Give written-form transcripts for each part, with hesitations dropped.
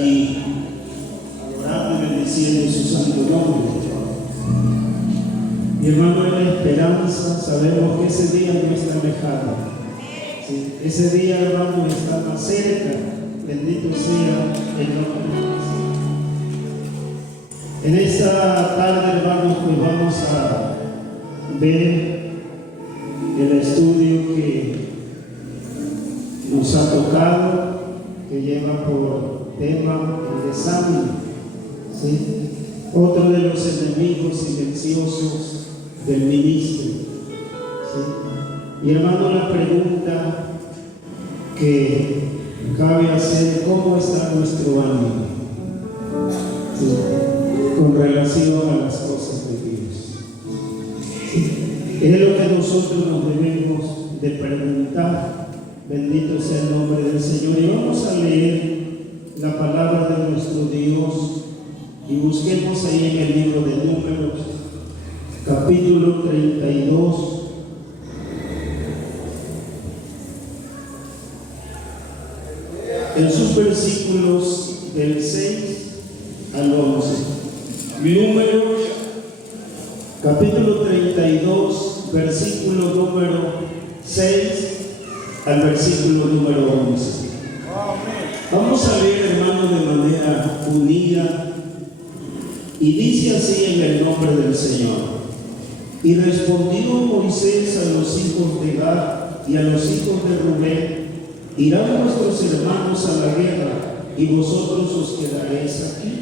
aquí adorando y bendiciendo su santo nombre. Mi hermano, en la esperanza sabemos que ese día no está lejano. Sí, ese día, hermano, está más cerca. Bendito sea el nombre de Cristo. En esta tarde, hermanos, pues vamos a ver el estudio que nos ha tocado, que lleva por tema el desánimo, ¿sí? Otro de los enemigos silenciosos del ministro, ¿sí? Y hermano, la pregunta que cabe hacer: ¿cómo está nuestro ánimo? ¿Sí? Con relación a las cosas de Dios. ¿Sí? Es lo que nosotros nos debemos de preguntar. Bendito sea el nombre del Señor. Y vamos a leer la palabra de nuestro Dios y busquemos ahí en el libro de Números, capítulo 32. En sus versículos del 6 al 11. Números, capítulo 32, versículo número 6 al versículo número 11. Vamos a leer, hermano, de manera unida, y dice así en el nombre del Señor: Y respondió Moisés a los hijos de Gad y a los hijos de Rubén: Irán vuestros hermanos a la guerra, y vosotros os quedaréis aquí.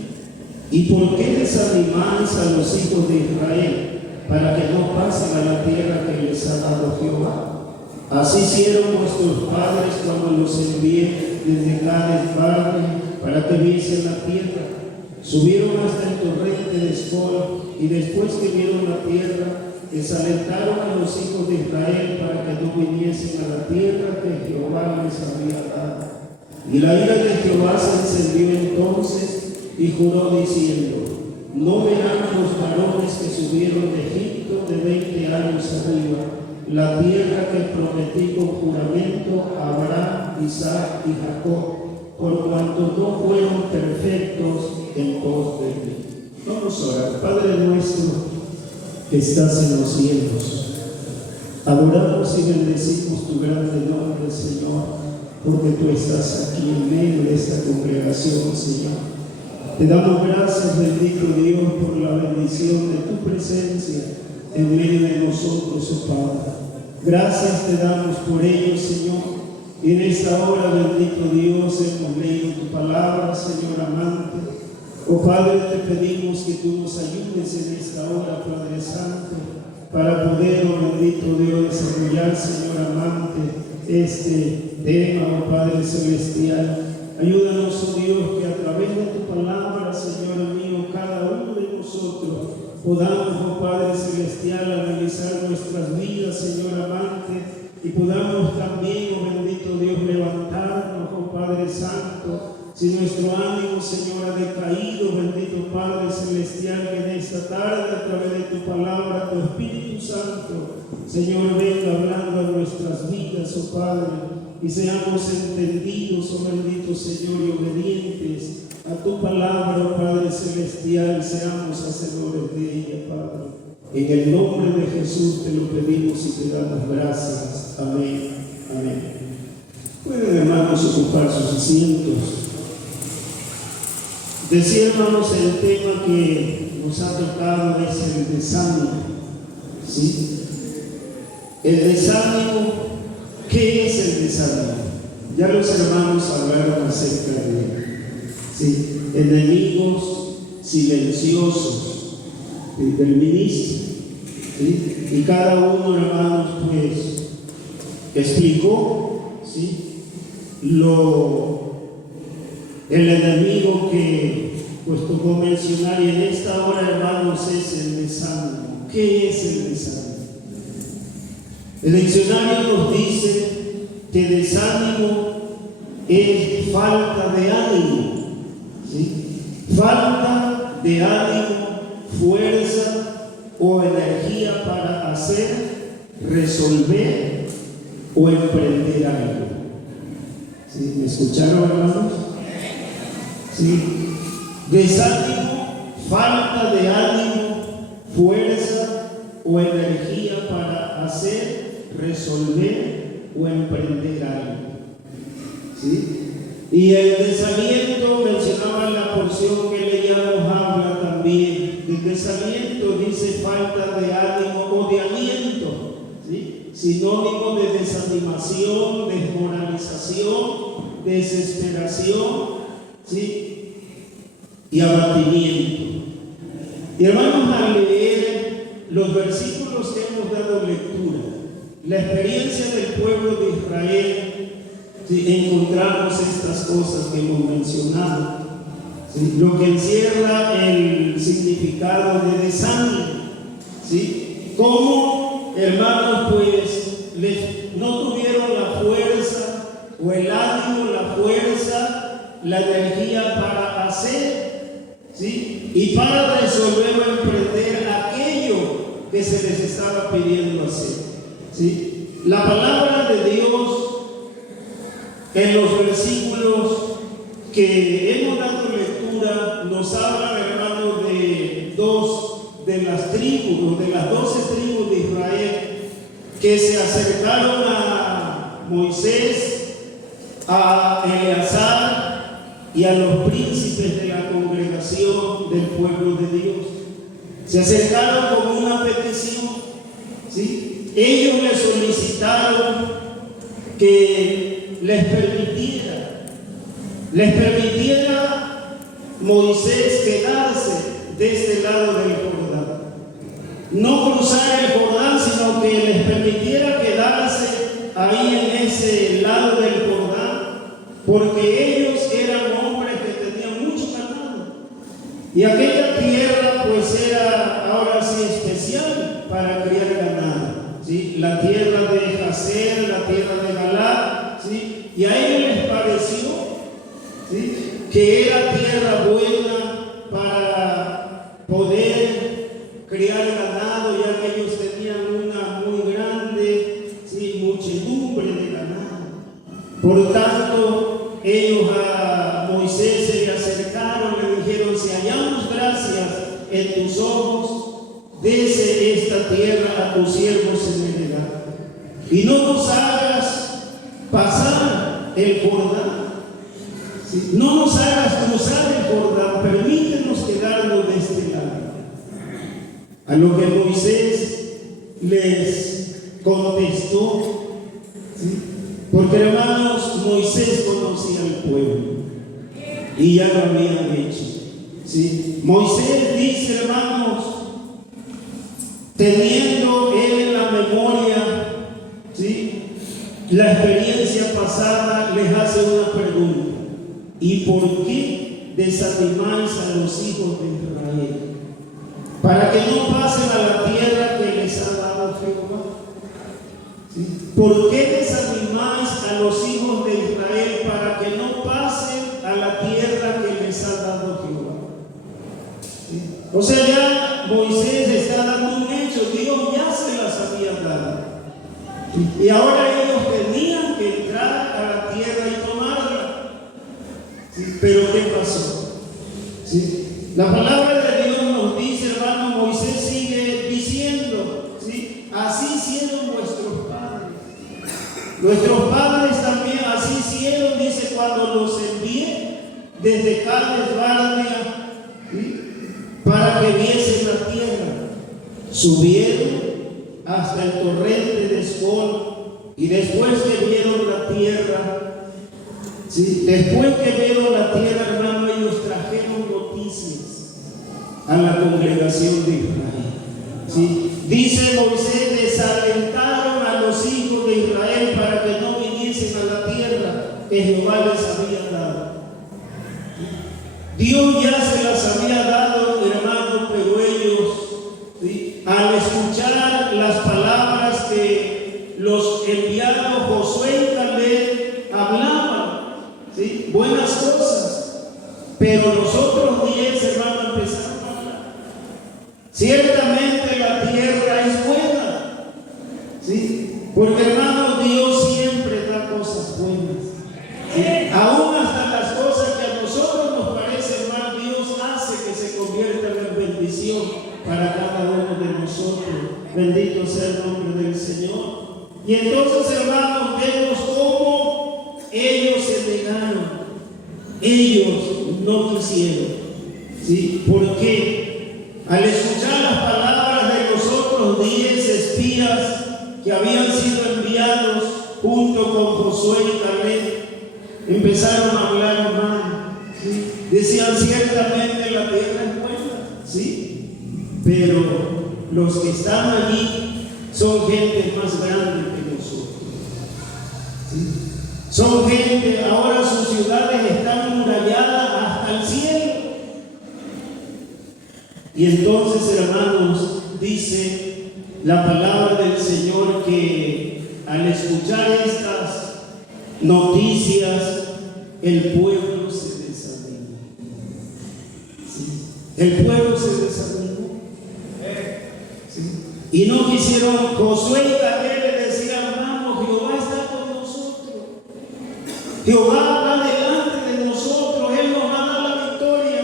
¿Y por qué desanimáis a los hijos de Israel para que no pasen a la tierra que les ha dado Jehová? Así hicieron vuestros padres cuando los envié desde Cades Barnea para que viesen la tierra. Subieron hasta el torrente de Escol, y después que vieron la tierra, desalentaron a los hijos de Israel para que no viniesen a la tierra que Jehová les había dado. Y la ira de Jehová se encendió entonces, y juró diciendo: No verán los varones que subieron de Egipto de 20 años arriba la tierra que prometí con juramento a Abraham, Isaac y Jacob, por cuanto no fueron perfectos en pos de mí. Vamos a orar. Padre nuestro que estás en los cielos, adoramos y bendecimos tu grande nombre, Señor, porque tú estás aquí en medio de esta congregación, Señor. Te damos gracias, bendito Dios, por la bendición de tu presencia en medio de nosotros, oh Padre. Gracias te damos por ello, Señor. Y en esta hora, bendito Dios, hemos leído tu palabra, Señor amante. Oh Padre, te pedimos que tú nos ayudes en esta hora, Padre Santo, para poder, oh bendito Dios, desarrollar, Señor amante, este tema, oh Padre Celestial. Ayúdanos, oh Dios, que a través de tu palabra, Señor mío, cada uno de nosotros podamos, oh Padre Celestial, analizar nuestras vidas, Señor amante, y podamos también, oh bendito Dios, levantarnos, oh Padre Santo. Si nuestro ánimo, Señor, ha decaído, bendito Padre Celestial, que en esta tarde, a través de tu palabra, tu Espíritu Santo, Señor, venga hablando a nuestras vidas, oh Padre, y seamos entendidos, oh bendito Señor, y obedientes a tu palabra, oh Padre Celestial, seamos hacedores de ella, Padre. En el nombre de Jesús te lo pedimos y te damos gracias. Amén. Amén. Pueden, hermanos, ocupar sus asientos. Decía, hermanos, el tema que nos ha tocado es el desánimo. ¿Sí? El desánimo, ¿qué es el desánimo? Ya los hermanos hablaron acerca de él. ¿Sí? Enemigos silenciosos del ministro. ¿Sí? Y cada uno, hermanos, pues explicó, ¿sí?, el enemigo que pues tocó mencionar, y en esta hora, hermanos, es el desánimo. ¿Qué es el desánimo? El diccionario nos dice que desánimo es falta de ánimo, ¿sí? Falta de ánimo, fuerza o energía para hacer, resolver o emprender algo. ¿Sí? ¿Me escucharon, hermanos? ¿sí? Desánimo, falta de ánimo, fuerza o energía para hacer, resolver o emprender algo, ¿sí? Y el desaliento, mencionaba la porción que leíamos, habla también del desaliento, dice falta de ánimo o de aliento, ¿sí? Sinónimo de desanimación, desmoralización, desesperación, ¿sí? Y abatimiento. Y hermanos, al leer los versículos que hemos dado lectura, la experiencia del pueblo de Israel, ¿sí? Encontramos estas cosas que hemos mencionado, ¿sí? Lo que encierra el significado de desánimo, ¿sí? Como hermanos, pues no tuvieron la fuerza o el ánimo, la fuerza, la energía para hacer, ¿sí? Y para resolver o emprender aquello que se les estaba pidiendo hacer, ¿sí? La palabra de Dios en los versículos que hemos dado lectura nos habla, hermanos, de las tribus, de las 12 tribus de Israel que se acercaron a Moisés, a Eleazar y a los príncipes de la congregación del pueblo de Dios. Se acercaron con una petición, ¿sí? Ellos le solicitaron que les permitiera Moisés quedarse de este lado del Jordán, no cruzar el Jordán, sino que les permitiera quedarse ahí en ese lado del Jordán, porque ellos eran hombres que tenían mucho ganado y aquella tierra pues era ahora sí especial para criar ganado, ¿sí? La tierra de Jazer, la tierra de Galaad, ¿sí? Y a ellos les pareció, ¿sí?, que era tierra buena para poder criar ganado, ya que ellos tenían una muy grande, ¿sí?, muchedumbre de ganado. Por tanto, ellos a Moisés se le acercaron, le dijeron: si hallamos gracias en tus ojos, dese esta tierra a tus siervos en heredad, y no nos hagas pasar el Jordán, ¿sí? No nos hagas cruzar el Jordán, permítenos quedarnos de este lado. A lo que Moisés les contestó, ¿sí? Porque, hermanos, Moisés conocía al pueblo y ya lo habían hecho, ¿sí? Moisés dice, hermanos, teniendo él en la memoria, ¿sí?, la experiencia pasada, les hace una pregunta: ¿y por qué desanimáis a los hijos de Israel? Para que no pasen a la tierra que les ha dado Jehová. ¿Sí? ¿Por qué desanimáis a los hijos de Israel para que no pasen a la tierra que les ha dado Jehová? ¿Sí? O sea, ya Moisés está dando un hecho, Dios ya se las había dado. Y ahora ellos tenían que entrar a la tierra y tomarla. ¿Sí? Pero ¿qué pasó? ¿Sí? La palabra de Dios nos dice, hermano, Moisés sigue diciendo, ¿sí?, así hicieron vuestros padres. Nuestros padres también así hicieron, dice, cuando los envié desde Cades Barnea, ¿sí?, para que viesen la tierra. Subieron hasta el torrente de Escol, y después que vieron la tierra, ¿sí?, después que vieron la tierra, hermano, ellos trajeron noticias a la congregación de Israel, ¿sí? Dice Moisés: desalentaron a los hijos de Israel para que no viniesen a la tierra que Jehová les había dado. Dios ya se las había dado, hermano, pero ellos, ¿sí?, al escuchar las palabras que los enviados Josué y Caleb hablaban, ¿sí?, buenas cosas, pero los otros 10, hermano, empezaron a hablar: ciertamente la tierra es buena, ¿sí?, porque, hermano, Dios siempre da cosas buenas, ¿sí?, aún hasta las cosas que a nosotros nos parecen Bendito sea el nombre del Señor. Y entonces, hermanos, vemos cómo ellos se negaron. Ellos no quisieron. ¿Sí? ¿Por qué? Al escuchar las palabras de los otros 10 espías que habían sido enviados junto con Josué y Caleb, empezaron a hablar mal. ¿Sí? Decían, ciertamente la tierra es buena, ¿sí? Pero los que están allí son gente más grande que nosotros. ¿Sí? Son gente, ahora sus ciudades están muralladas hasta el cielo. Y entonces, hermanos, dice la palabra del Señor que al escuchar estas noticias, el pueblo se desanimó. ¿Sí? El pueblo se desanimó. ¿Sí? Y no quisieron. Josué y Caleb le decían, vamos, Jehová está con nosotros. Jehová va delante de nosotros, Él nos va a dar la victoria.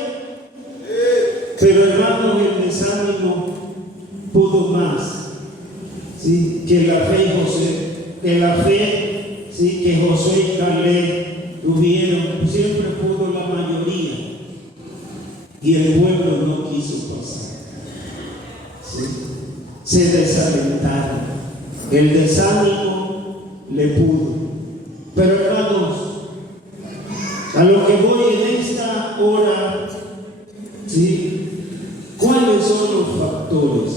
Pero hermanos, el desánimo pudo más, ¿sí? Que la fe y José, que la fe, ¿sí? Que Josué y Caleb tuvieron, siempre pudo la mayoría. Y el pueblo no quiso pasar. ¿Sí? Se desalentaron. El desánimo le pudo. Pero hermanos, a lo que voy en esta hora, ¿sí? ¿Cuáles son los factores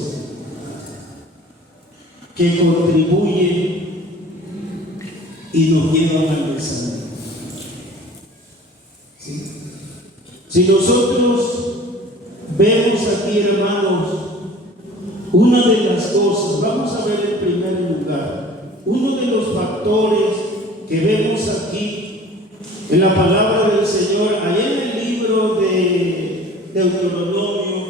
que contribuyen y nos llevan al desánimo? ¿Sí? Si nosotros vemos aquí, hermanos, una de las cosas, vamos a ver en primer lugar, uno de los factores que vemos aquí en la palabra del Señor, allá en el libro de Deuteronomio,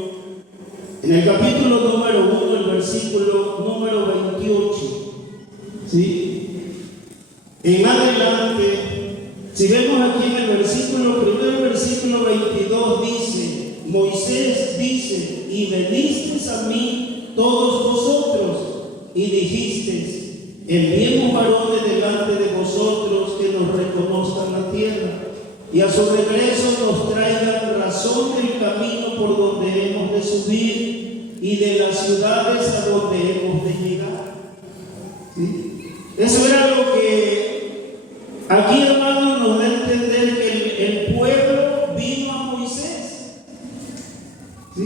en el capítulo número 1, el versículo número 28, ¿sí? En adelante, si vemos aquí en el versículo, primero versículo 22 dice, Moisés dice, y venisteis a mí todos vosotros, y dijisteis, enviemos varones delante de vosotros que nos reconozcan la tierra, y a su regreso nos traigan razón del camino por donde hemos de subir y de las ciudades a donde hemos de llegar. ¿Sí? Eso era lo que aquí, hermanos, nos da a entender que el pueblo vino a Moisés, ¿sí?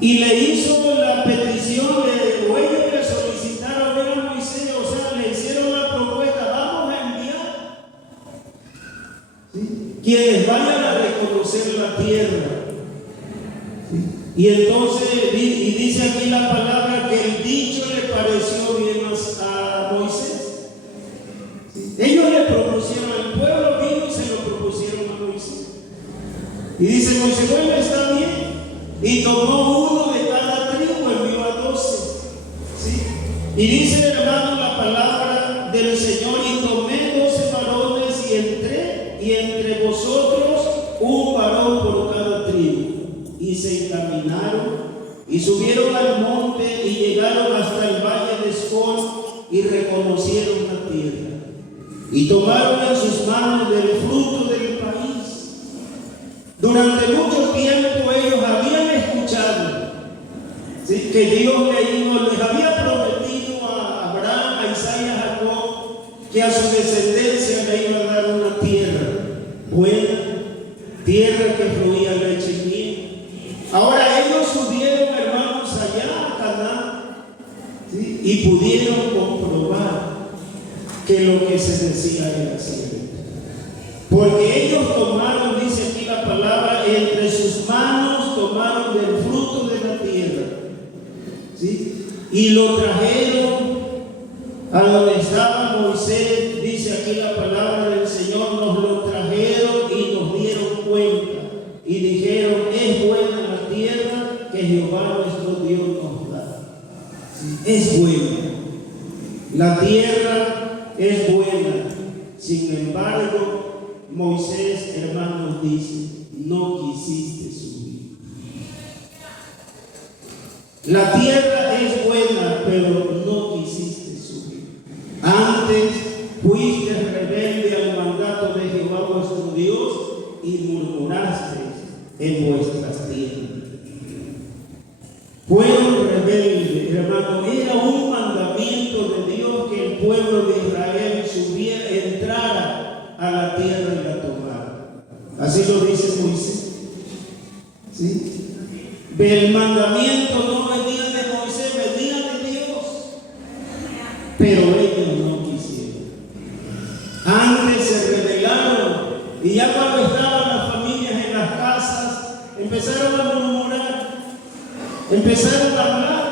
Y le hizo la petición, o ellos le solicitaron ver a Moisés, o sea, le hicieron la propuesta, vamos a enviar, ¿sí? Quienes vayan a reconocer la tierra. ¿Sí? Y entonces, y dice aquí la palabra que el dicho le pareció bien a Moisés. ¿Sí? Ellos le propusieron, el pueblo vino y se lo propusieron a Moisés. Y dice Moisés, bueno, está bien. Y tomó uno de cada tribu, envió a 12. ¿Sí? Y dice, hermano, la palabra del Señor, y tomé 12 varones y entre vosotros un varón por cada tribu. Y se encaminaron y subieron al monte y llegaron hasta el valle de Escol y reconocieron la tierra. Y tomaron en sus manos del fruto del país. Durante mucho tiempo ellos habían escuchado, ¿sí?, que Dios les había prometido a Abraham, a Isaac y a Jacob que a su descendencia le iba a dar una tierra buena, tierra que fluía leche y miel. Ahora ellos subieron, hermanos, allá a Canaán, ¿sí?, y pudieron comprobar que lo que se decía era cierto. Porque ellos tomaron, dice aquí la palabra, entre sus manos tomaron del fruto de la tierra, ¿sí?, y lo trajeron a donde estaba Moisés. Dice aquí la palabra del Señor, nos lo trajeron y nos dieron cuenta y dijeron, es buena la tierra que Jehová nuestro Dios nos da. ¿Sí? Es buena, la tierra es buena. Sin embargo, Moisés, hermanos, dice, no quisiste subir. La tierra es buena, pero entrasteis en vuestras tiendas. Fueron rebeldes, hermano. Era un mandamiento de Dios que el pueblo de Israel entrara a la tierra y la tomara. Así lo dice Moisés. ¿Sí? El mandamiento no venía de Moisés, venía de Dios. Pero ellos no quisieron. Antes se rebelaron y ya cuando estaban las familias en las casas, empezaron a murmurar, empezaron a hablar.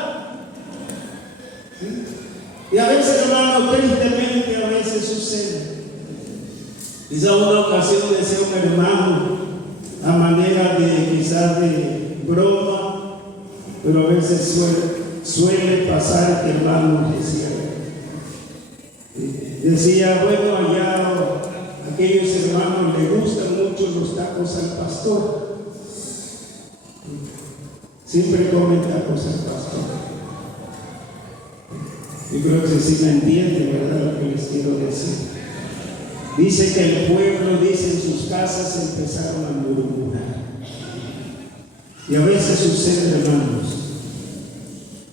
¿Sí? Y a veces, hermano, tristemente a veces sucede. Quizá una ocasión decía un hermano, a manera de quizás de broma, pero a veces suele pasar que hermanos decía, bueno, allá aquellos hermanos les gustan mucho los tacos al pastor. Siempre comen tacos al pastor. Yo creo que sí me entienden, ¿verdad? Lo que les quiero decir. Dice que el pueblo, dice, en sus casas empezaron a murmurar. Y a veces sucede, hermanos.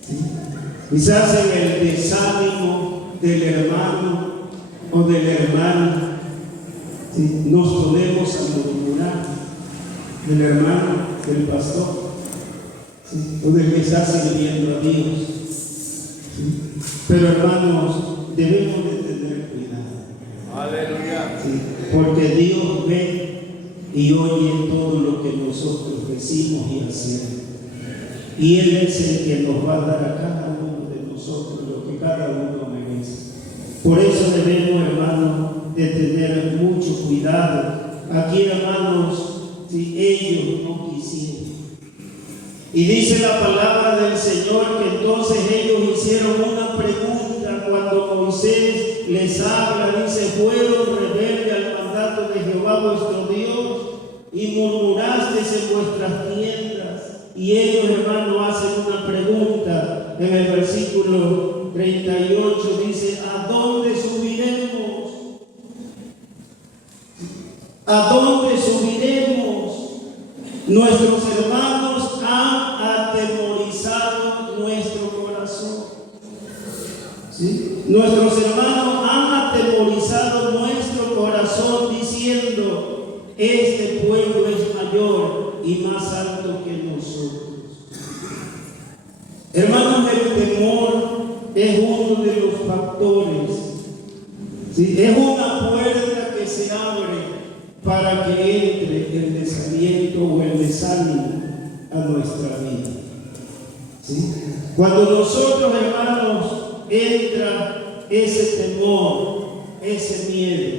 ¿Sí? Quizás en el desánimo del hermano o de la hermana, ¿sí?, nos ponemos a murmurar del hermano, del pastor, ¿sí?, o del que está sirviendo a Dios. ¿Sí? Pero, hermanos, debemos de tener cuidado. Aleluya. ¿Sí? Porque Dios ve y oye todo lo que nosotros decimos y hacemos. Y Él es el que nos va a dar a cada uno de nosotros lo que cada uno merece. Por eso debemos, hermanos, de tener mucho cuidado. Aquí, hermanos, si ellos no quisieron. Y dice la palabra del Señor que entonces ellos hicieron una pregunta cuando Moisés les habla. Dice, fueron rebeldes al mandato de Jehová vuestro Dios y murmurasteis en vuestras tiendas. Y ellos, hermanos, hacen una pregunta en el versículo 38. Dice, ¿a dónde subiremos? ¿A dónde subiremos? Nuestros hermanos han atemorizado nuestro corazón. ¿Sí? Nuestros hermanos han atemorizado nuestro corazón diciendo, este pueblo es mayor y más alto que nosotros. Hermanos, el temor es uno de los factores. ¿Sí? Es una puerta que se abre para que entre el desaliento o el desánimo a nuestra vida. ¿Sí? Cuando nosotros, hermanos, entra ese temor, ese miedo,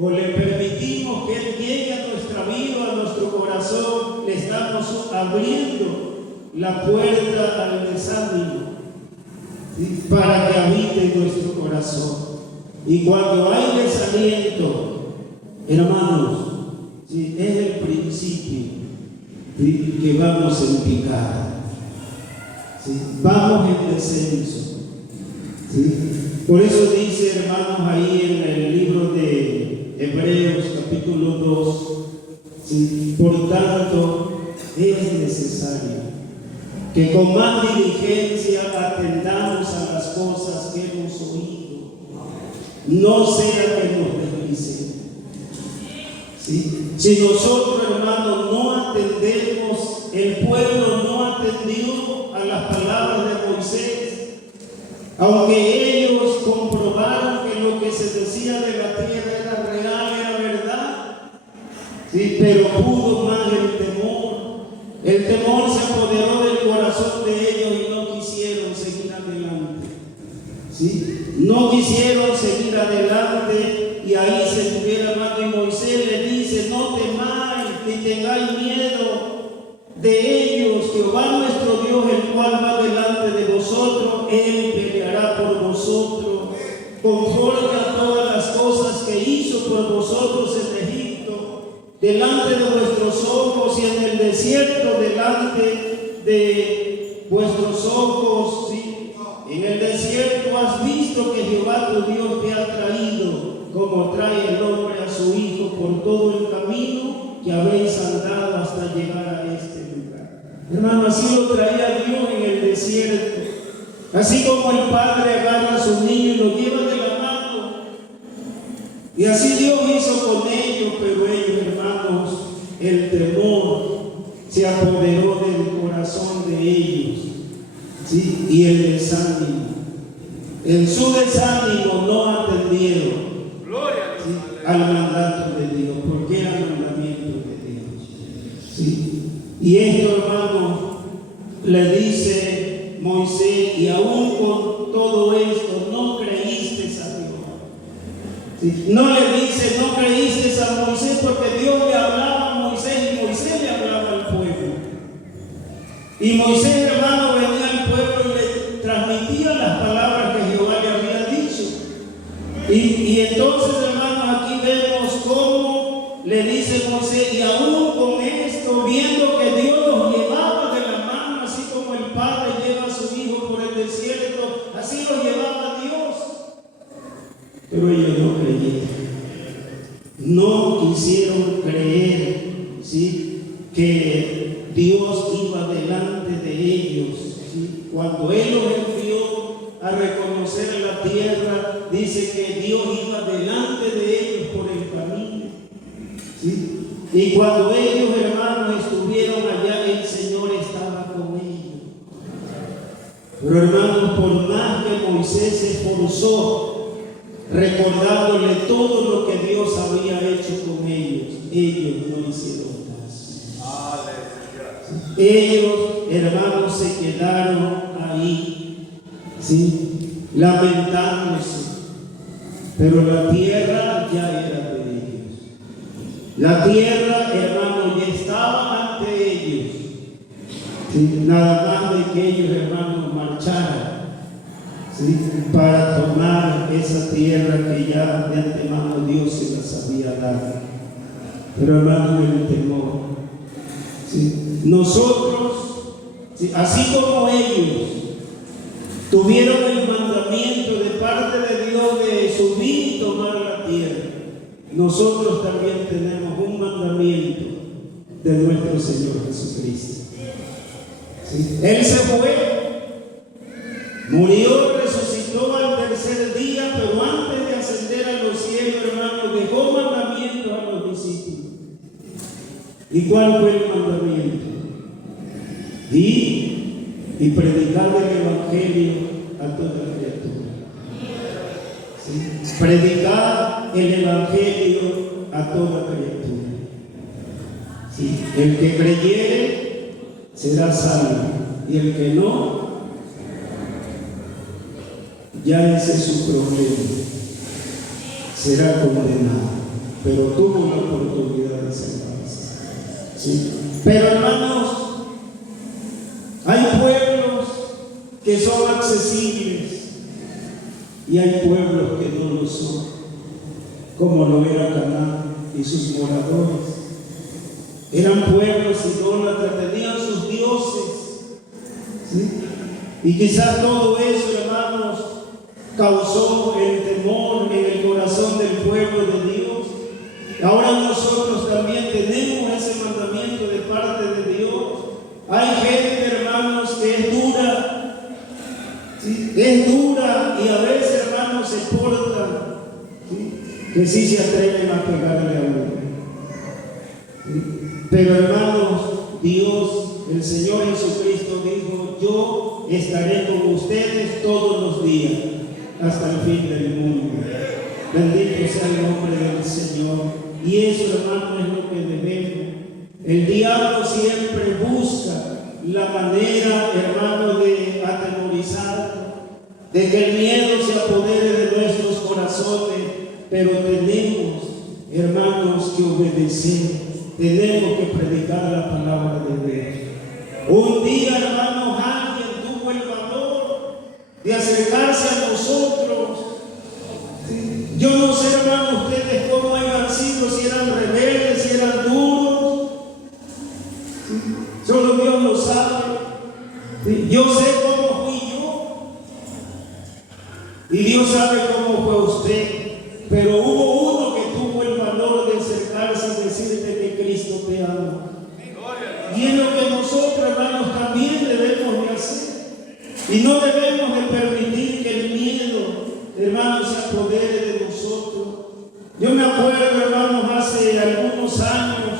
o le permitimos que Él llegue a nuestra vida, a nuestro corazón, le estamos abriendo la puerta al desánimo, ¿sí?, para que habite en nuestro corazón. Y cuando hay desaliento, hermanos, ¿sí?, es el principio, ¿sí?, que vamos en picada, ¿sí?, vamos en descenso. ¿Sí? Por eso dice, hermanos, ahí en el libro de Hebreos capítulo 2, ¿sí?, por tanto es necesario que con más diligencia atendamos a las cosas que hemos oído, no sea que nos deslicen. ¿Sí? Si nosotros, hermanos, no atendemos, el pueblo no atendió a las palabras de Moisés, aunque ellos comprobaron que lo que se decía de la tierra era real, era verdad, ¿sí?, pero pudo más el temor. El temor se apoderó del corazón de ellos y no quisieron seguir adelante. ¿Sí? No quisieron seguir adelante y ahí se tuviera, hermano, y Moisés le dice, no temáis ni tengáis miedo de ellos, Jehová nuestro Dios, el cual va delante de vosotros, Él peleará por vosotros, conforme a todas las cosas que hizo por vosotros en Egipto, delante de vuestros ojos y en el desierto, delante de vuestros ojos. ¿Sí? En el desierto has visto que Jehová tu Dios te ha traído, como trae el hombre a su hijo por todo el camino que habéis andado hasta llegar a este lugar. Hermano, así lo traía Dios en el desierto. Así como el padre agarra a su niño y lo lleva de la mano. Y así Dios hizo con ellos, pero ellos, hermanos, el temor se apoderó del corazón de ellos, ¿sí? Y el desánimo. En su desánimo no atendieron, ¿sí?, al mandato de Dios, porque era el mandamiento de Dios, ¿sí? Y esto, hermano, le dice Moisés, y aún con todo esto no creíste a Dios. ¿Sí? No le dice, no creíste a Moisés, porque Dios le hablaba a Moisés y Moisés le hablaba al pueblo. Y Moisés, hermano, venía al pueblo y le transmitía las palabras que Jehová le había dicho. Y entonces, hermanos, aquí vemos cómo le dice Moisés, y aún con esto, viendo que Dios los llevaba de la mano, así como el padre lleva a su hijo por el desierto, así los llevaba Dios. Pero ellos no creyeron, no quisieron creer, ¿sí?, que Dios iba delante de ellos, ¿sí? Cuando Él los envió a reconocer la tierra, dice que Dios iba delante de ellos por el camino, ¿sí? Y cuando ellos, hermanos, estuvieron allá, el Señor estaba con ellos. Pero, hermanos, por más que Moisés se esforzó recordándole todo lo que Dios había hecho con ellos, ellos no hicieron caso. Ellos, hermanos, se quedaron ahí, ¿sí?, lamentándose. Pero la tierra ya era de ellos. La tierra, hermanos, ya estaba ante ellos. ¿Sí? Nada más de que ellos, hermanos, marcharan, ¿sí?, para tomar esa tierra que ya de antemano Dios se las había dado. Pero, hermanos, el temor, ¿sí? Nosotros, ¿sí?, así como ellos tuvieron el mandamiento de parte de Dios de subir y tomar la tierra, nosotros también tenemos un mandamiento de nuestro Señor Jesucristo, ¿sí? Él se fue, murió, resucitó al tercer día, pero antes de ascender a los cielos, hermanos, dejó mandamientos a los discípulos. ¿Y cuál fue el mandamiento? Y predicar el Evangelio a toda criatura. ¿Sí? Predicar el Evangelio a toda criatura. ¿Sí? El que creyere será salvo, y el que no, ya ese es su problema, será condenado, pero tuvo la oportunidad de salvarse. ¿Sí? Pero, hermanos, hay pueblos que son accesibles y hay pueblos que no lo son, como lo era Canaán y sus moradores. Eran pueblos idólatras, tenían sus dioses, ¿sí? Y quizás todo eso, hermanos, causó el temor en el corazón del pueblo de Dios. Ahora nosotros también tenemos ese mandamiento de parte de Dios. Hay gente, hermanos, que es dura, ¿sí?, es dura, y a veces, hermanos, se porta, ¿sí?, que sí se atreven a pegarle a uno, ¿sí? Pero, hermanos, Dios, el Señor Jesucristo dijo: yo estaré con ustedes todos los días hasta el fin del mundo. Bendito sea el nombre del Señor. Y eso, hermano, es lo que debemos. El diablo siempre busca la manera, hermano, de atemorizar, de que el miedo se apodere de nuestros corazones. Pero tenemos, hermanos, que obedecer. Tenemos que predicar la palabra de Dios. Un día, hermanos, alguien tuvo el valor de acercarse a nosotros. ¿Sí? Yo no sé, hermanos, ustedes cómo hayan sido, si eran rebeldes, si eran duros. ¿Sí? Solo Dios lo sabe. ¿Sí? Yo sé cómo fui yo. Y Dios sabe cómo fue usted. Pero hubo uno que tuvo el valor de acercarse y decirte que Cristo Y es lo que nosotros, hermanos, también debemos de hacer. Y no debemos de permitir que el miedo, hermanos, se apodere de nosotros. Yo me acuerdo, hermanos, hace algunos años,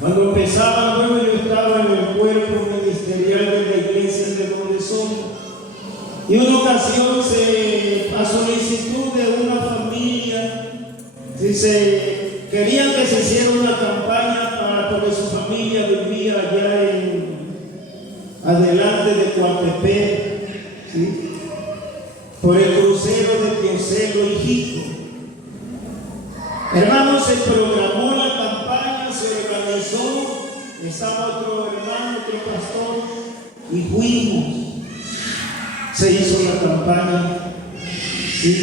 cuando empezaba, bueno, yo estaba en el cuerpo ministerial de la iglesia de donde somos. Y una ocasión, a solicitud de una familia, querían que se hiciera una campaña porque su familia vivía allá adelante de Coatepec, ¿sí? Por el crucero de Teocelo y Jico. Hermanos, se programó la campaña, se organizó, estaba otro hermano, otro pastor, y fuimos. Se hizo la campaña, ¿sí?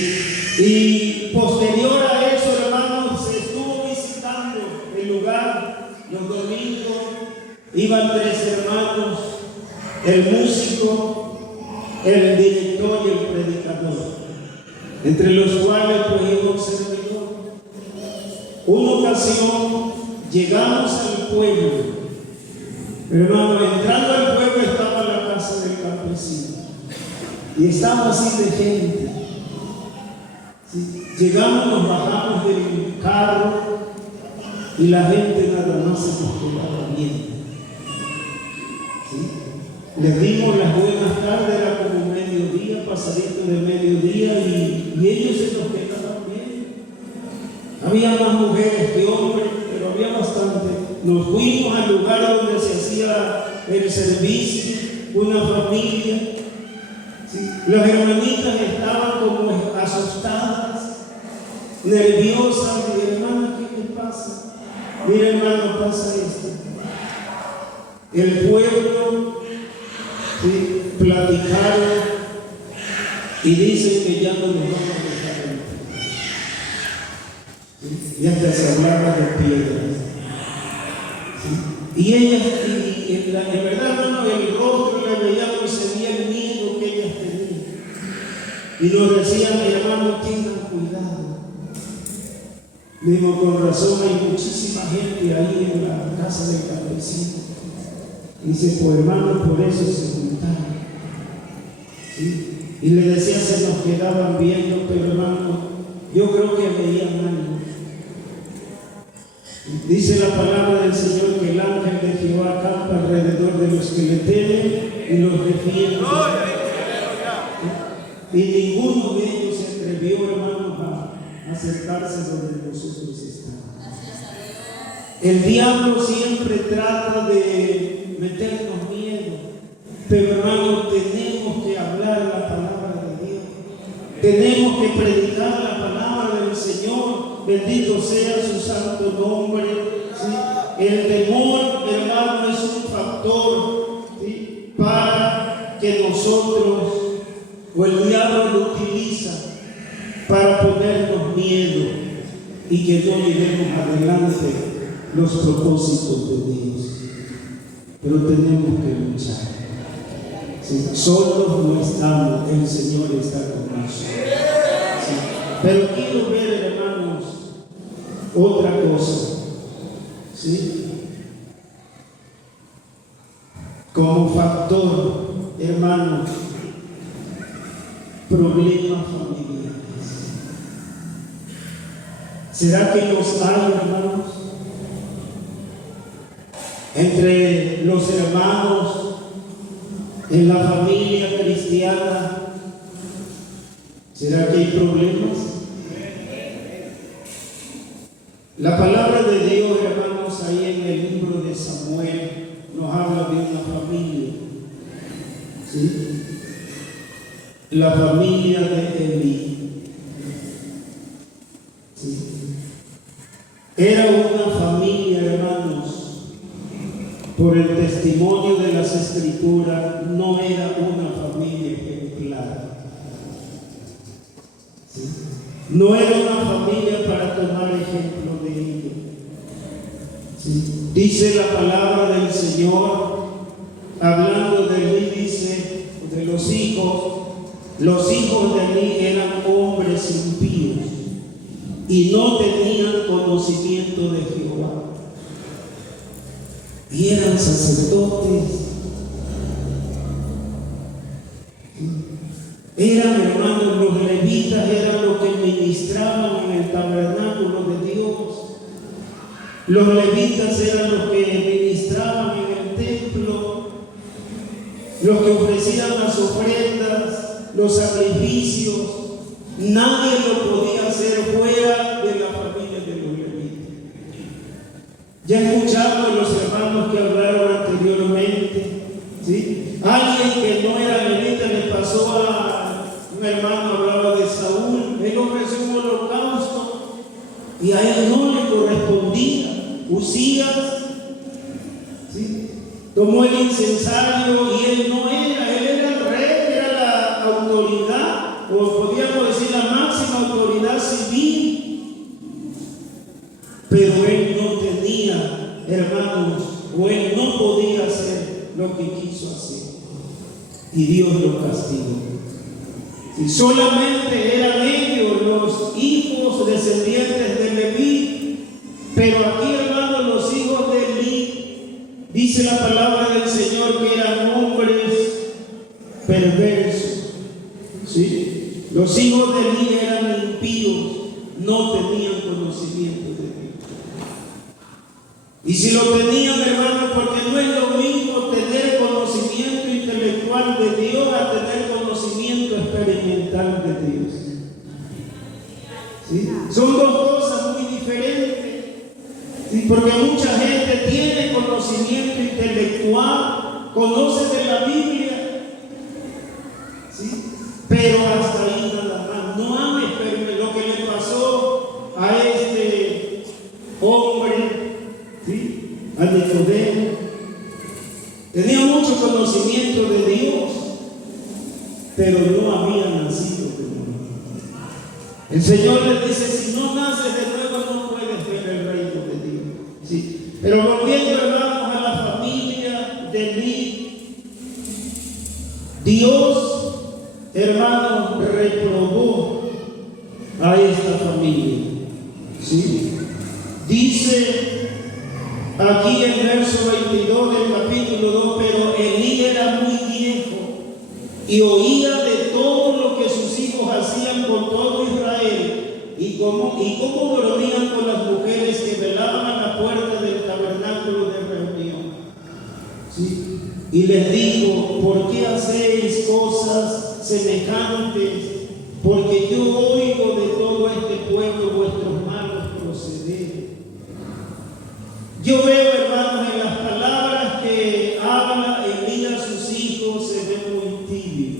Y posterior a eso, hermanos, se estuvo visitando el lugar. Los domingos iban 3 hermanos, el músico, el director y el predicador, entre los cuales pues iba un servidor. Una ocasión llegamos al pueblo, hermano, entrando al pueblo estaba la casa del campesino y estaba así de gente. ¿Sí? Llegamos, nos bajamos del carro y la gente nada más se nos quedaba viendo. ¿Sí? Les dimos las buenas tardes, era como mediodía, pasadito de mediodía, y ellos se nos quedaban viendo. Había más mujeres que hombres, pero había bastante. Nos fuimos al lugar donde se hacía el servicio, una familia. ¿Sí? Las hermanitas estaban como asustadas, nerviosas. Y hermana, ¿qué le pasa? Mira, hermano, pasa esto. El pueblo, ¿sí?, platicaron y dicen que ya no nos vamos a dejar entrar. ¿Sí? Y hasta se hablaba de piedras. ¿Sí? Y ellas, en verdad, hermano, el rostro le veíamos y se veía el miedo que ellas tenían. Y nos decían, hermano, tengan cuidado. Digo, con razón hay muchísima gente ahí en la casa del campesino. Dice, pues hermano, por eso se juntaron. ¿Sí? Y le decía, se nos quedaban viendo, pero hermano, yo creo que veían algo. Dice la palabra del Señor que el ángel de Jehová acampa alrededor de los que le temen y los defiende. Y ninguno de ellos se atrevió, hermanos, a acercarse donde nosotros estamos. El diablo siempre trata de meternos miedo, pero hermanos, tenemos que hablar la palabra de Dios. Tenemos que predicar la palabra del Señor. Bendito sea su santo nombre. ¿Sí? El temor, hermano, es un factor, ¿sí?, para que nosotros, o el diablo lo utiliza para ponernos miedo y que no llevemos adelante los propósitos de Dios. Pero tenemos que luchar. ¿Sí? Solos no estamos, el Señor está con nosotros. ¿Sí? Pero quiero ver, hermanos, otra cosa. ¿Sí? Como factor, hermanos, problemas familiares. ¿Será que los hay, hermanos? Entre los hermanos, en la familia cristiana, ¿será que hay problemas? La palabra de Dios, hermanos, ahí en el libro de Samuel, nos habla de una familia. ¿Sí? La familia de Elí. ¿Sí? Era una familia, hermanos, por el testimonio de las Escrituras, no era una familia ejemplar. ¿Sí? No era una familia para tomar ejemplo de ella. ¿Sí? Dice la palabra del Señor, hablando de Elí, dice, de los hijos de Elí eran hombres impíos y no tenían conocimiento de Jehová. y eran sacerdotes. Eran, hermanos, los levitas eran los que ministraban en el tabernáculo de Dios. Los levitas eran los que ministraban en el templo, los que ofrecían las ofrendas, los sacrificios. Nadie lo podía hacer fuera de la familia de los levitas. Ya escuchamos los hermanos que hablaron anteriormente, ¿sí? Alguien que no era levita le pasó a un hermano, hablaba de Saúl, él ofreció un holocausto y a él no le correspondía. Usías, ¿sí?, tomó el incensario y él no era, él era el rey, era la autoridad, o podríamos decir la máxima autoridad civil, pero él no tenía, hermanos, o él no podía hacer lo que quiso hacer, y Dios lo castigó. Y solamente eran ellos los hijos descendientes de Leví. Pero aquí, hermanos, los hijos de Elí, dice la palabra del Señor que eran hombres perversos, ¿sí? Los hijos de Elí eran impíos, no tenían conocimiento de Dios. Y si lo tenían, hermanos, porque no es lo mismo tener conocimiento intelectual de Dios a tener conocimiento experimental de Dios, ¿sí? Son dos cosas muy diferentes. Sí, porque mucha gente tiene conocimiento intelectual, conoce de la Biblia, ¿sí?, pero hasta ahí nada más. No han experimentado lo que le pasó a este hombre, ¿sí?, a Nicodemo. Tenía mucho conocimiento de Dios, pero no había nacido de nuevo. El Señor les dice: si no naces de nuevo, no puedes ver el reino de Dios. Sí. Pero volviendo, hermanos, a la familia de Elí, Dios, hermanos, reprobó a esta familia, ¿sí? Dice aquí en verso 22 del capítulo 2: pero Elí era muy viejo y oía de todo lo que sus hijos hacían con todo Israel, y cómo dormían con las mujeres que velaban a la puerta del tabernáculo de reunión, ¿sí? Y les dijo: ¿por qué hacéis cosas semejantes? Porque yo oigo de todo este pueblo vuestros malos procederes. Yo veo, hermanos, en las palabras que habla Elí a sus hijos, se ve muy tibio.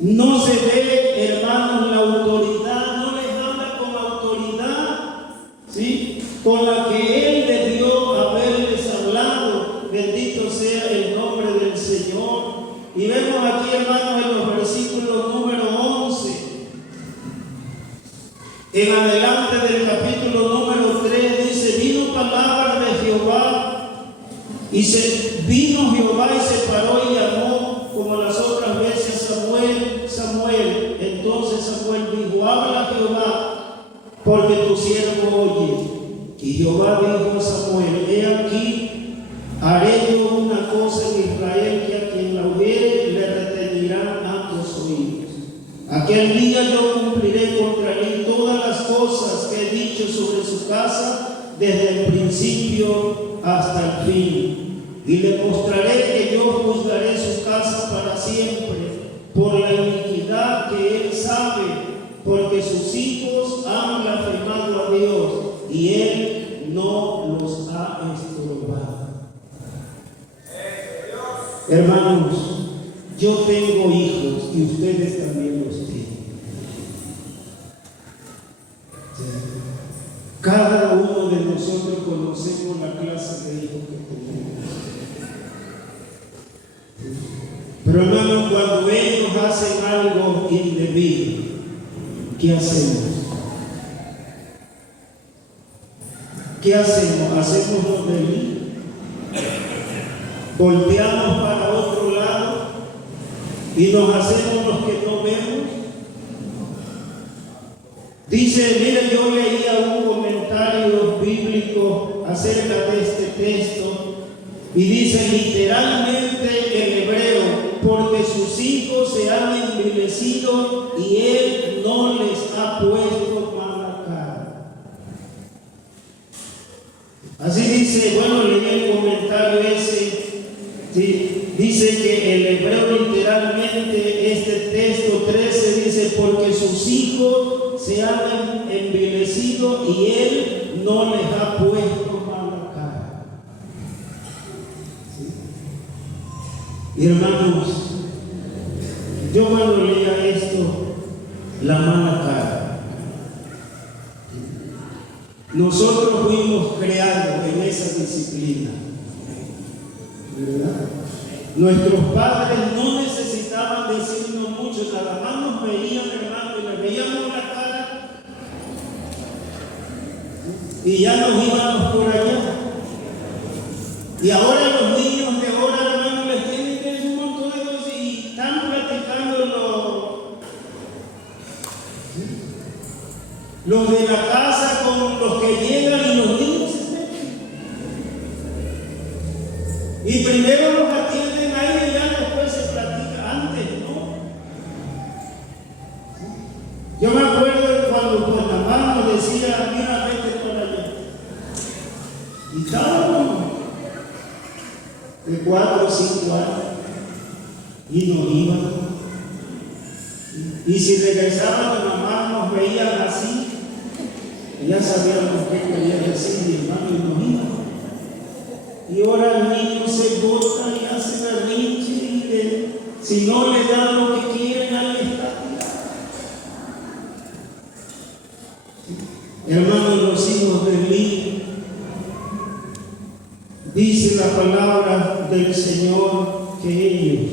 No se ve, hermanos, la autoridad, no les habla con autoridad, ¿sí?, con la que Él debió haberles hablado. Bendito sea el nombre del Señor. Y vemos aquí, hermanos, en los versículos número 11, en adelante del capítulo número 3, dice: vino palabra de Jehová, vino Jehová y se paró y llamó como las otras veces: Samuel, Samuel. Entonces Samuel dijo: habla Jehová, porque tu siervo oye. Y Jehová dijo a Samuel: he aquí, haré yo una cosa en Israel, que a quien la oyere le retenirán ambos oídos. Aquel día yo cumpliré contra él todas las cosas que he dicho sobre su casa, desde el principio hasta el fin. Y le mostraré que yo juzgaré su casa para siempre, por la iniquidad que él sabe, porque sus hijos han blasfemado a Dios, y él no los ha estorbado. Hermanos, yo tengo hijos y ustedes también los tienen. Cada uno de nosotros conocemos la clase de hijos que tenemos. Pero, hermanos, cuando ellos hacen algo indebido, ¿qué hacemos? ¿Qué hacemos? ¿Hacemos lo de mí? ¿Volteamos para otro lado y nos hacemos los que no vemos? Dice, mire, yo leía un comentario bíblico acerca de este texto y dice literalmente en hebreo, porque sus hijos se han envilecido y él no les ha puesto mala cara. Así dice, bueno, leí el comentario ese, ¿sí? Dice que el hebreo literalmente, este texto 13 dice, porque sus hijos se han envilecido y él no les ha puesto mala cara. ¿Sí? Y hermanos, yo cuando leía esto, la mala cara, nosotros fuimos creados en esa disciplina, ¿verdad? Nuestros padres no necesitaban decirnos mucho, nada más nos veían, hermano, y les veíamos la cara y ya nos íbamos por allá. Y ahora los niños de ahora, hermano, les tienen que decir un montón de cosas y están platicando los de la casa con los que llegan y los niños se meten. Y primero los atienden ahí y ya después se platica, antes no. Yo me acuerdo cuando con la mamá nos decía, mira, vete por allá. Y estábamos de 4 o 5 años y nos íbamos. Y si regresaban, mi mamá nos veían así, y ya sabíamos qué quería decir mi hermano y nos íbamos. Y ahora el niño se bota y hace berrinche y si no le dan lo que quieren, ahí está. Hermanos, los hijos de Eli, dice la palabra del Señor que ellos,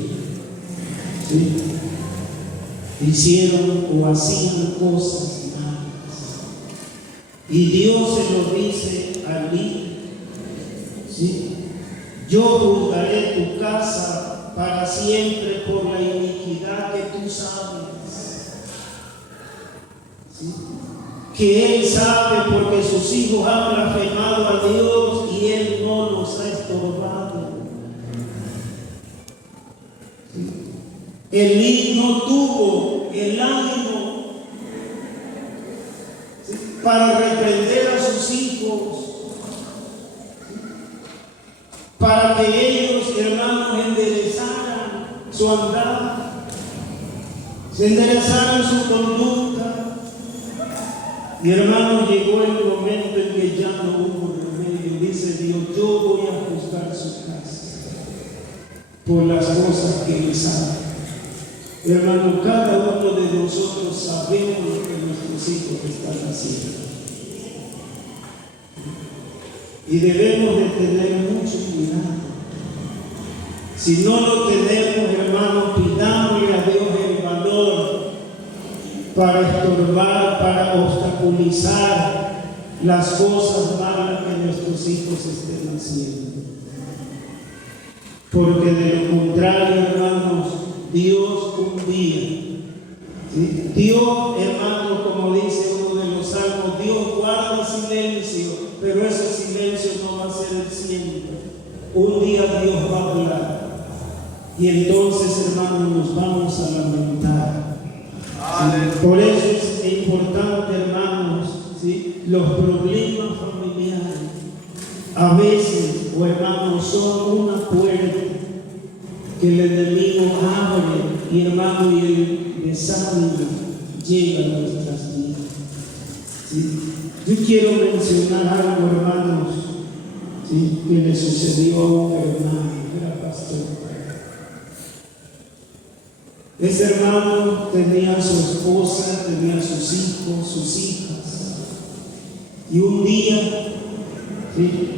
¿sí?, hicieron o hacían cosas malas. Y Dios se lo dice a Eli, ¿sí? Yo juzgaré tu casa para siempre por la iniquidad que tú sabes. ¿Sí? Que él sabe porque sus hijos han blasfemado a Dios y él no los ha estorbado. ¿Sí? Elí no tuvo el ánimo, ¿sí?, para reprender a sus hijos, para que ellos, hermanos, enderezaran su andar, se enderezaran su conducta. Y hermanos, llegó el momento en que ya no hubo remedio. Dice Dios, yo voy a juzgar su casa por las cosas que les hagan. Hermano, cada uno de nosotros sabemos lo que nuestros hijos están haciendo. Y debemos de tener mucho cuidado. Si no lo tenemos, hermano, pidámosle a Dios el valor para estorbar, para obstaculizar las cosas malas que nuestros hijos estén haciendo. Porque de lo contrario, hermanos, Dios un día, ¿sí?, Dios, hermanos, como dice uno de los salmos, Dios guarda silencio, pero ese silencio no va a ser el siempre. Un día Dios va a hablar y entonces, hermanos, nos vamos a lamentar. ¿Sí? Por eso es importante, hermanos, ¿sí?, los problemas familiares a veces, o hermanos, son una puerta que el enemigo abre, y hermano, y el desánimo llega a nuestras vidas. ¿Sí? Yo quiero mencionar algo, hermanos, ¿sí?, que le sucedió a un hermano que era pastor. Ese hermano tenía a su esposa, tenía a sus hijos, sus hijas, y un día, ¿sí?,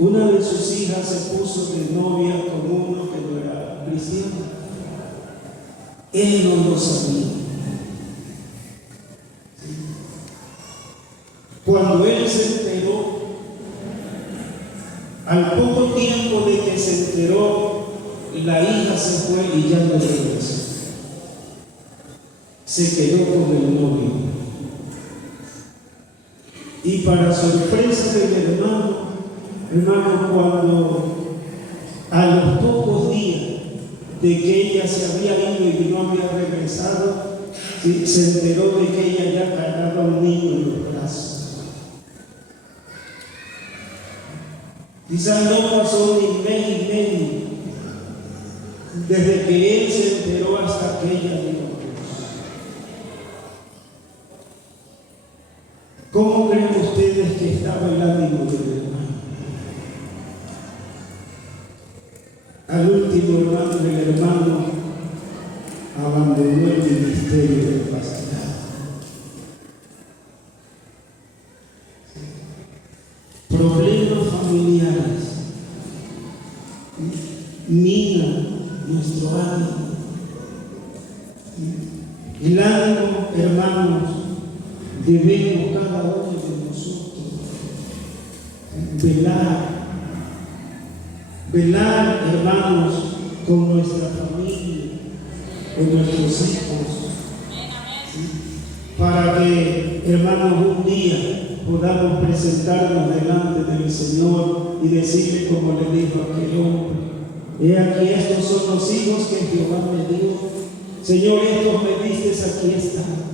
una de sus hijas se puso de novia con uno que no era cristiano. Él no lo sabía. Cuando él se enteró, al poco tiempo de que se enteró, la hija se fue y ya no regresó. Se quedó con el novio. Y para sorpresa del hermano, cuando a los pocos días de que ella se había ido y no había regresado, se enteró de que ella ya cargaba a un niño en los brazos. Quizás no pasó ni mes y medio desde que él se enteró hasta que ella dio a luz. ¿Cómo creen ustedes que estaba el ánimo del hermano? Al último el hermano abandonó el ministerio del pastorado. Problemas familiares minan nuestro ánimo. El ánimo, hermanos, debemos cada uno de nosotros velar, hermanos, con nuestra familia, con nuestros hijos, para que, hermanos, un día podamos presentarnos delante del Señor y decirle como le dijo a aquel hombre: he aquí, estos son los hijos que Jehová me dio. Señor, estos me diste, aquí están.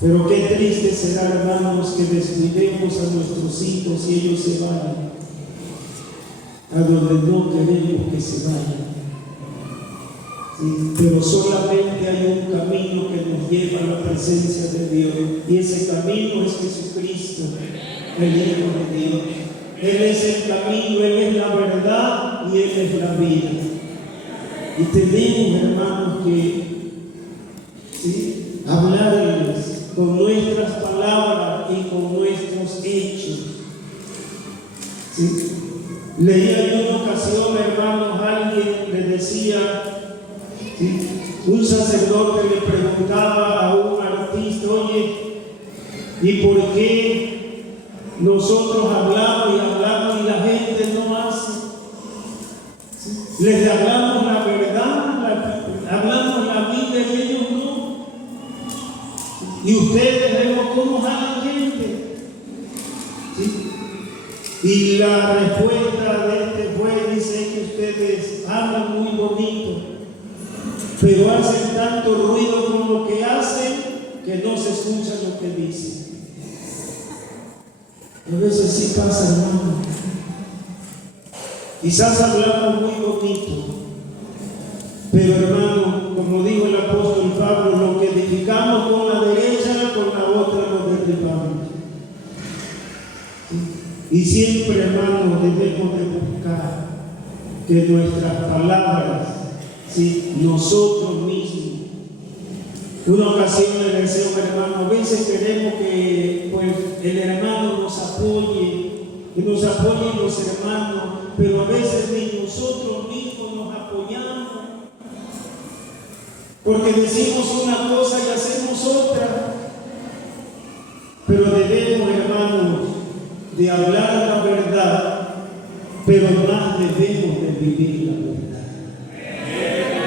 Pero qué triste será, hermanos, que descuidemos a nuestros hijos y ellos se vayan a donde no queremos que se vayan. Sí, pero solamente hay un camino que nos lleva a la presencia de Dios, y ese camino es Jesucristo, el Hijo de Dios. Él es el camino, Él es la verdad y Él es la vida. Y tenemos, hermanos, que hablarles con nuestras palabras y con nuestros hechos. ¿Sí? Leía en una ocasión, hermanos, alguien le decía, ¿sí?, un sacerdote le preguntaba a un artista: oye, ¿y por qué nosotros hablamos y la gente no hace? ¿Sí? Les hablamos la verdad, hablamos la vida y ellos no. Y ustedes vemos cómo jala gente. ¿Sí? Y la respuesta de este fue, dice, que ustedes hablan muy bonito, pero hacen tanto ruido con lo que hacen que no se escucha lo que dicen. A veces sí pasa, hermano. Quizás hablamos muy bonito, pero, hermano, como dijo el apóstol Pablo, lo que edificamos con la derecha, con la otra lo derribamos. Y siempre, hermano, debemos de buscar que nuestras palabras, ¿sí?, nosotros mismos. Una ocasión le decía a un hermano: a veces queremos que el hermano nos apoye, que nos apoyen los hermanos, pero a veces ni nosotros mismos nos apoyamos, porque decimos una cosa y hacemos otra. Pero debemos, hermanos, de hablar la verdad, pero más debemos de vivir la verdad.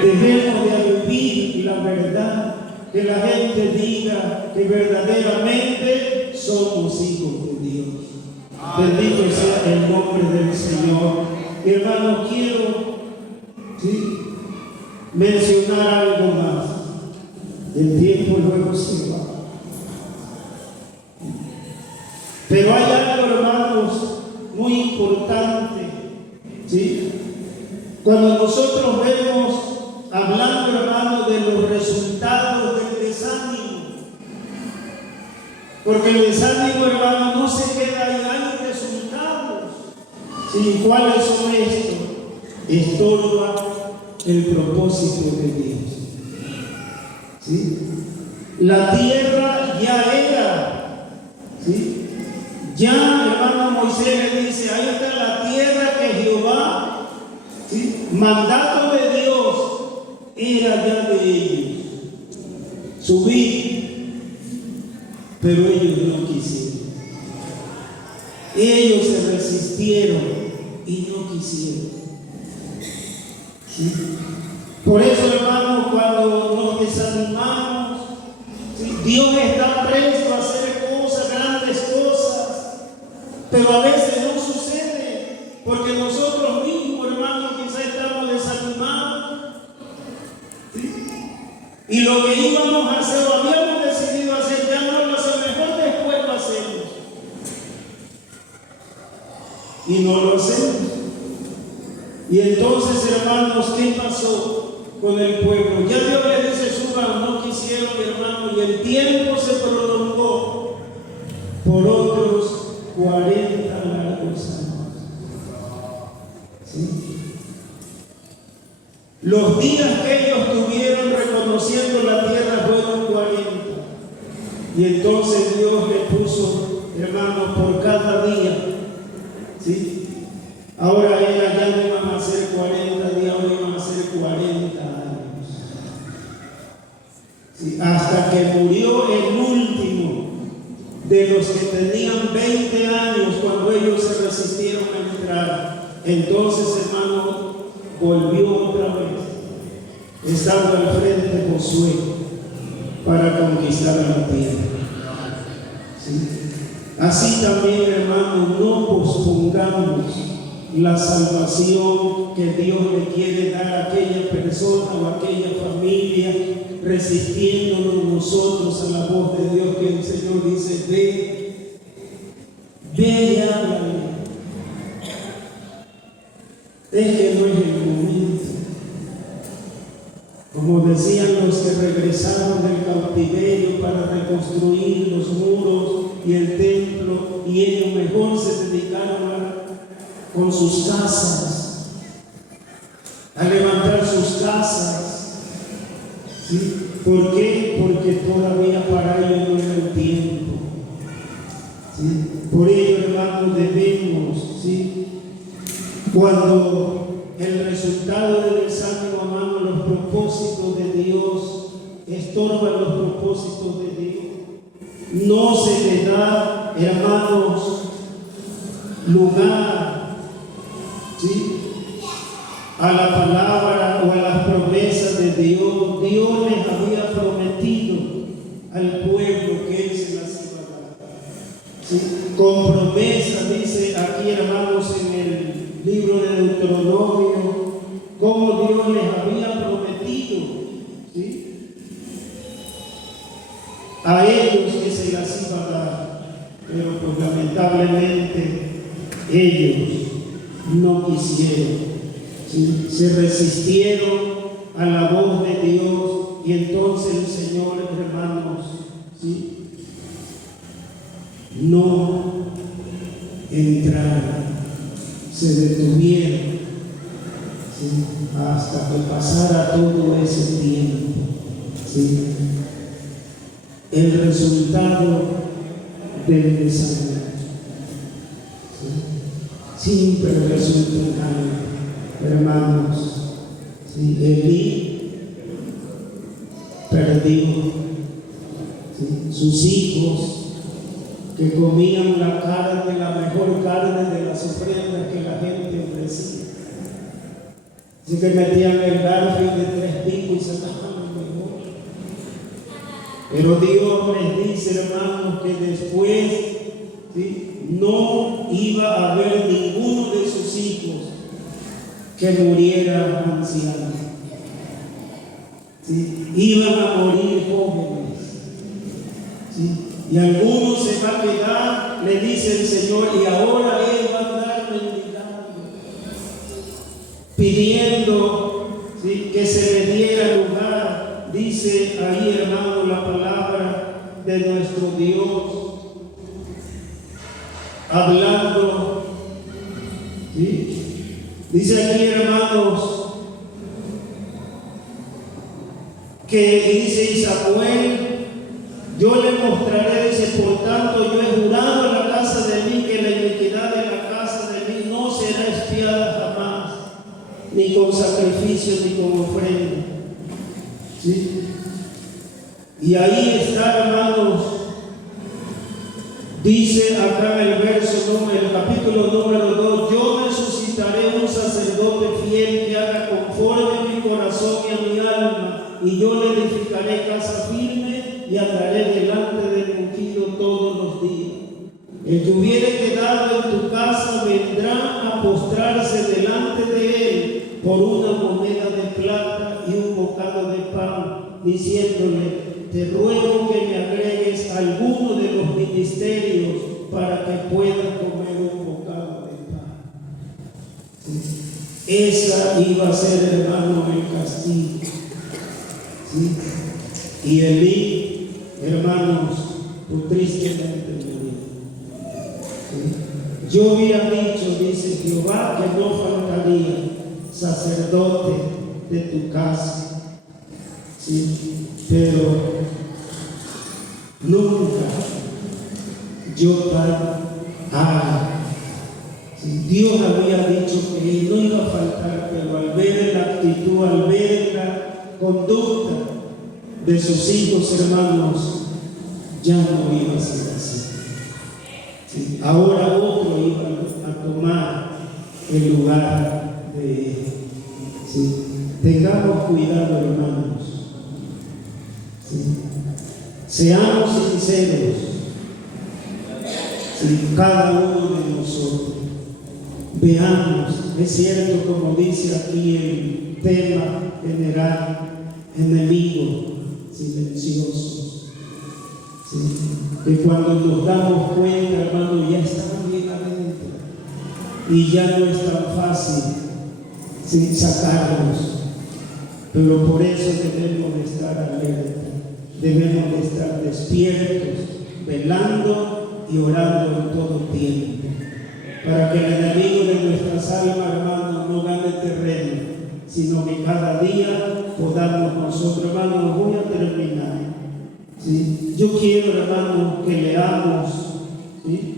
Debemos de vivir la verdad, que la gente diga que verdaderamente somos hijos de Dios. Bendito sea el nombre del Señor. Hermano, quiero mencionar algo más. El tiempo luego se va. Pero hay algo, hermanos, muy importante, ¿sí? Cuando nosotros vemos, hablando, hermanos, de los resultados del desánimo, porque el desánimo, hermanos, no se queda ahí, hay resultados. ¿Sí? ¿Cuáles son estos? Estorba el propósito de Dios. ¿Sí? La tierra ya era, ¿sí?, ya, hermano, Moisés le dice: ahí está la tierra que Jehová, ¿sí?, mandato de Dios, era ya de ellos. Subir, pero ellos no quisieron. Ellos se resistieron y no quisieron. ¿Sí? Por eso, hermano, cuando nos desanimamos, ¿sí?, Dios está presto a hacer cosas, grandes porque nosotros mismos, hermanos, quizás estamos desanimados. ¿Sí? Y lo que íbamos a hacer o habíamos decidido hacer, ya no lo hacemos, mejor después lo hacemos. Y no lo hacemos. Y entonces, hermanos, ¿qué pasó con el pueblo? Ya Dios le dice, suban, no quisieron, hermanos, y el tiempo se prolongó por otros 40 largos años. ¿Sí? Los días que ellos tuvieron reconociendo la tierra fueron 40. Y entonces Dios le puso, hermanos, por cada día. ¿Sí? Ahora ya no iban a ser 40 días, ahora iban a ser 40 años. ¿Sí? Hasta que murió el último de los que tenían 20 años cuando ellos se resistieron a entrar. Entonces, hermano, volvió otra vez, estando al frente Josué para conquistar la tierra. ¿Sí? Así también, hermano, no pospongamos la salvación que Dios le quiere dar a aquella persona o a aquella familia, resistiéndonos nosotros a la voz de Dios, que el Señor dice, ve y háblale. Es que no es el momento. Como decían los que regresaron del cautiverio para reconstruir los muros y el templo, y ellos mejor se dedicaron con sus casas, a levantar sus casas. ¿Sí? ¿Por qué? Porque todavía para ellos no era el tiempo. ¿Sí? Por ello, hermanos, debemos, ¿sí?, cuando el resultado del desánimo, hermano, los propósitos de Dios estorban los propósitos de Dios, no se le da, hermanos, lugar, ¿sí?, a la palabra o a las promesas de Dios. Dios les había prometido al pueblo que Él se las iba a dar. ¿Sí? Con promesa, dice aquí, hermanos, en el libro de Deuteronomio, como Dios les había prometido, ¿sí?, a ellos que se las iba a dar. Pero pues lamentablemente ellos no quisieron. ¿Sí? Se resistieron a la voz de Dios, y entonces el Señor, hermanos, ¿sí?, no entraron, se detuvieron, ¿sí?, hasta que pasara todo ese tiempo. ¿Sí? El resultado del desánimo, ¿sí?, siempre resulta en cambio. Hermanos, ¿sí? Elí perdió, ¿sí?, sus hijos que comían la carne, la mejor carne de las ofrendas que la gente ofrecía. Así que metían el garfio de 3 picos y sacaban lo mejor. Pero Dios les dice, hermanos, que después, ¿sí?, no iba a haber ninguno de sus hijos que muriera anciano. ¿Sí? Iban a morir jóvenes. ¿Sí? Y algunos se va a quedar, le dice el Señor, y ahora Él va a andar mendigando, pidiendo, ¿sí?, que se le diera lugar. Dice ahí, hermano, la palabra de nuestro Dios, hablando, ¿sí? Dice aquí, hermanos, que dice y Samuel, yo le mostraré, dice, por tanto yo he jurado en la casa de mí que la iniquidad de la casa de mí no será expiada jamás, ni con sacrificio ni con ofrenda. ¿Sí? Y ahí está, hermanos, dice acá en el verso, el capítulo número 2, yo me suscitaré un sacerdote fiel que haga conforme a mi corazón y a mi alma, y yo le edificaré casa firme y andaré delante del ungido todos los días. El que hubiere quedado en tu casa vendrá a postrarse postrarse delante de él por una moneda de plata y un bocado de pan, diciéndole: te ruego que me agregues alguno de los ministerios para que pueda comer un bocado de pan. ¿Sí? Esa iba a ser, hermano, el castigo. ¿Sí? Y Elí, hermanos, pues tristemente murió. ¿Sí? Yo había dicho, dice Jehová, que no faltaría sacerdote de tu casa. ¿Sí? Pero nunca yo tal haga. ¿Sí? Dios había dicho que no iba a faltar, pero al ver la actitud, al ver la conducta de sus hijos, hermanos, ya no iba a ser así. ¿Sí? Ahora otro iba a tomar el lugar de él. ¿Sí? Tengamos cuidado, hermanos. ¿Sí? Seamos sinceros, ¿sí? Cada uno de nosotros. Veamos, es cierto, como dice aquí el tema general, enemigo silenciosos. ¿Sí? Que cuando nos damos cuenta, hermano, ya están bien adentro y ya no es tan fácil, ¿sí?, sacarlos. Pero por eso debemos de estar alerta, debemos de estar despiertos, velando y orando en todo tiempo, para que el enemigo de nuestras almas, hermanos, no gane terreno, sino que cada día podamos nosotros, hermanos, voy a terminar. ¿Sí? Yo quiero, hermanos, que leamos, ¿sí?,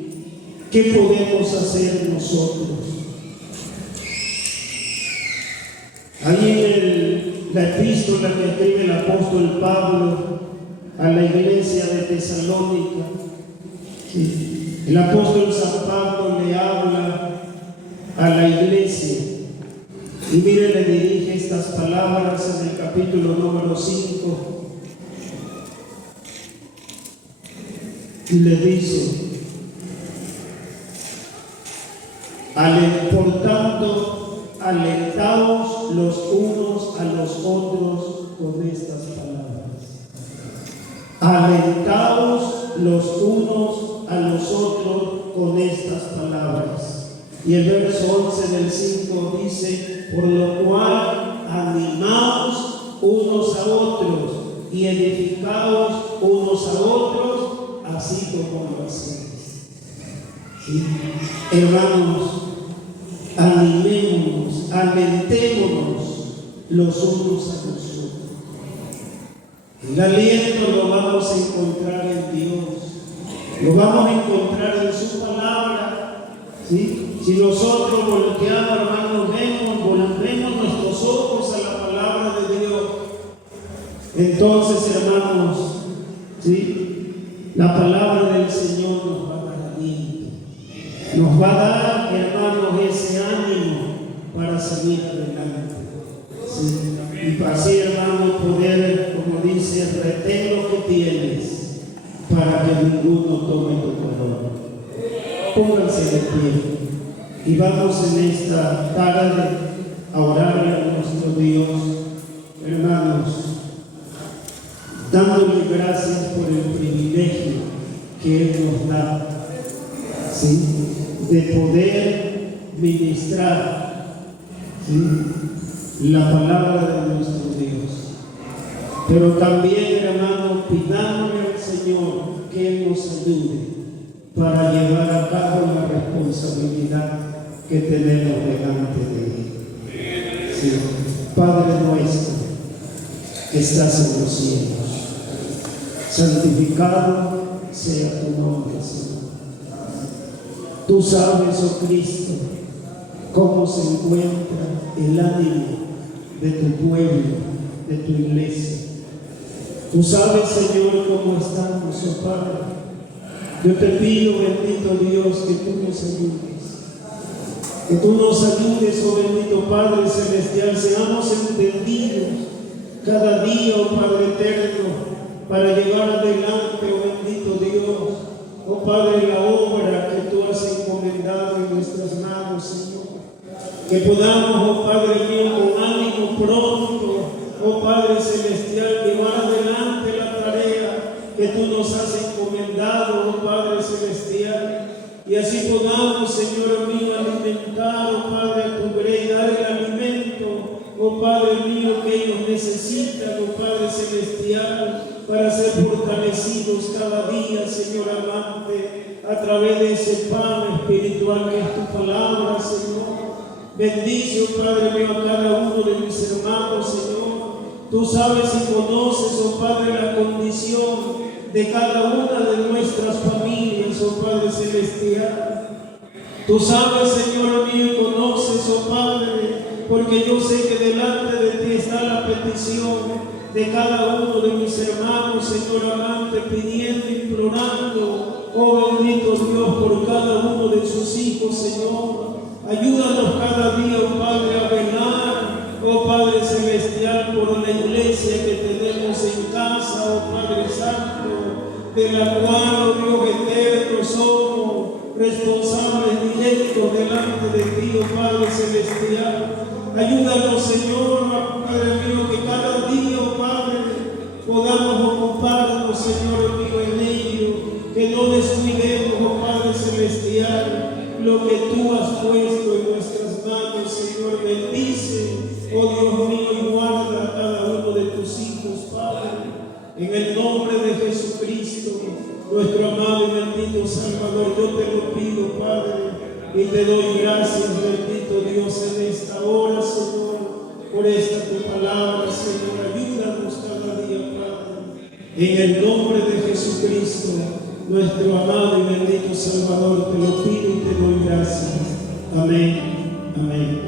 qué podemos hacer nosotros. Ahí en la epístola que escribe el apóstol Pablo a la iglesia de Tesalónica, ¿sí?, el apóstol San Pablo le habla a la iglesia y mire, le dirige estas palabras en el capítulo número 5 y le dice: por tanto, alentaos los unos a los otros con estas palabras. Alentaos los unos a los otros con estas palabras. Y el verso 11 del 5 dice: por lo cual animaos unos a otros y edificaos unos a otros, así como lo hacéis. ¿Sí? Hermanos, animémonos, alentémonos los unos a los otros. El aliento lo vamos a encontrar en Dios, lo vamos a encontrar en su palabra. ¿Sí? Si nosotros volteamos, hermanos, volvemos nuestros ojos a la palabra de Dios, entonces, hermanos, ¿sí?, la palabra del Señor nos va a dar aliento, nos va a dar, hermanos, ese ánimo para seguir adelante. ¿Sí? Y para así, hermanos, poder, como dice, retén lo que tienes para que ninguno tome tu valor. Pónganse de pie y vamos en esta tarde a orarle a nuestro Dios, hermanos, dándole gracias por el privilegio que Él nos da, ¿sí?, de poder ministrar, ¿sí?, la palabra de nuestro Dios. Pero también, hermanos, pidámosle al Señor que Él nos ayude para llevar a cabo la responsabilidad que tenemos delante de Él. ¿Sí? Padre nuestro que estás en los cielos, santificado sea tu nombre, Señor. Tú sabes, oh Cristo, cómo se encuentra el ánimo de tu pueblo, de tu iglesia. Tú sabes, Señor, cómo estamos, oh Padre. Yo te pido, bendito Dios, que tú nos ayudes. Que tú nos ayudes, oh bendito Padre Celestial, seamos entendidos cada día, oh Padre eterno, para llevar adelante, oh bendito Dios, oh Padre, la obra que tú has encomendado en nuestras manos, Señor. Que podamos, oh Padre mío, con ánimo pronto, oh Padre celestial, llevar adelante la tarea que tú nos has encomendado, oh Padre celestial. Y así podamos, Señor mío, alimentar, oh Padre, a tu grey, dar el alimento, oh Padre mío, que ellos necesitan, oh Padre celestial, para ser fortalecidos cada día, Señor amante, a través de ese pan espiritual que es tu palabra, Señor. Bendice, oh Padre mío, a cada uno de mis hermanos, Señor. Tú sabes y conoces, oh Padre, la condición de cada una de nuestras familias, oh Padre celestial. Tú sabes, Señor mío, y conoces, oh Padre, porque yo sé que delante de ti está la petición de cada uno de mis hermanos, Señor amante, pidiendo, implorando, oh bendito Dios, por cada uno de sus hijos, Señor. Ayúdanos cada día, oh Padre, a velar, oh Padre celestial, por la iglesia que tenemos en casa, oh Padre santo, de la cual, oh Dios eterno, somos responsables directos delante de ti, oh Padre celestial. Ayúdanos, Señor, Padre mío, que cada día, oh Padre, podamos ocuparnos, Señor mío, en ello, que no descuidemos, oh Padre celestial, lo que tú has puesto en nuestras manos, Señor. Bendice, oh Dios mío, y guarda a cada uno de tus hijos, Padre. En el nombre de Jesucristo, nuestro amado y bendito Salvador, yo te lo pido, Padre, y te doy gracias, bendito Dios, en esta hora, Señor, por esta tu palabra, Señor. Ayúdanos cada día, Padre. En el nombre de Jesucristo, nuestro amado y bendito Salvador, te lo pido y te doy gracias. Amén. Amén.